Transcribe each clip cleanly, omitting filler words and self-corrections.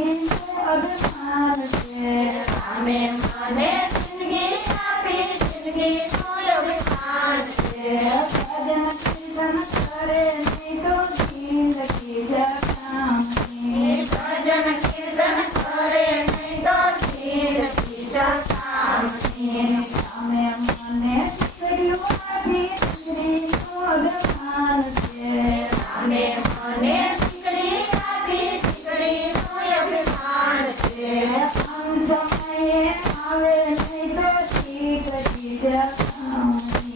અભિમાન છે. રામે મને જિંદગી આપી, જિંદગીનું અભિમાન છે. ભજન કીર્તન કરે નહીં તો જિંદગી જખામણી. ભજન કીર્તન કરે નહીં તો જિંદગી જખામણી. રામે મને દીકરીઓ આપી, દીકરીનું અભિમાન છે. રામે મને દીકરી આપી, દીકરીનું અભિમાન છે. અંત સમયે આવે નહીં તો દીકરી જખામણી.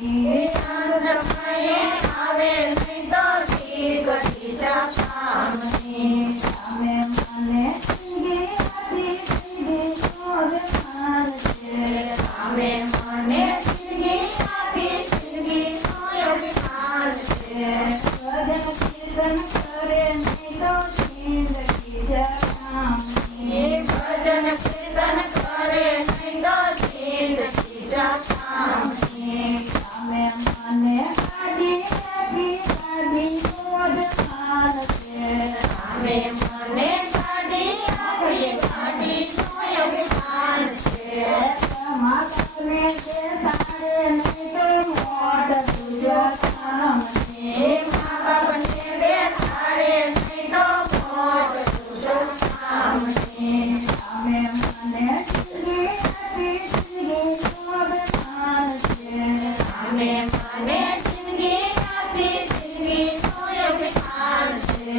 અંત સમયે આવે નહીં તો દીકરી જખામણી. રામે મને જિંદગી આપી, જિંદગીનું અભિમાન છે. રામે મને જિંદગી આપી, જિંદગીનું અભિમાન છે. ભજન કીર્તન કરે નહીં તો જિંદગી જખામણી. ભજન કીર્તન કરે નહીં તો જિંદગી જખામણી. રામે મને ગાદી આપી, ગાદીનું અભિમાન છે. રામે મને ગાડી આપી, ગાડીનું અભિમાન છે. માતાને બેસાડે નહીં તો મોટ જખામણી. મા બાપને બેસાડે નહીં તો મોટ જખામણી. રામે મને જિંદગી આપી, જિંદગીનું અભિમાન છે. રામે મને જિંદગી આપી, જિંદગીનું અભિમાન છે.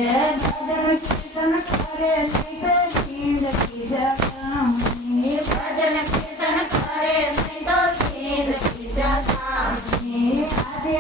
ભજન કીર્તન કરે નહીં તો જિંદગી જખામણી. ભજન કીર્તન કરે નહીં તો જિંદગી જખામણી. આજે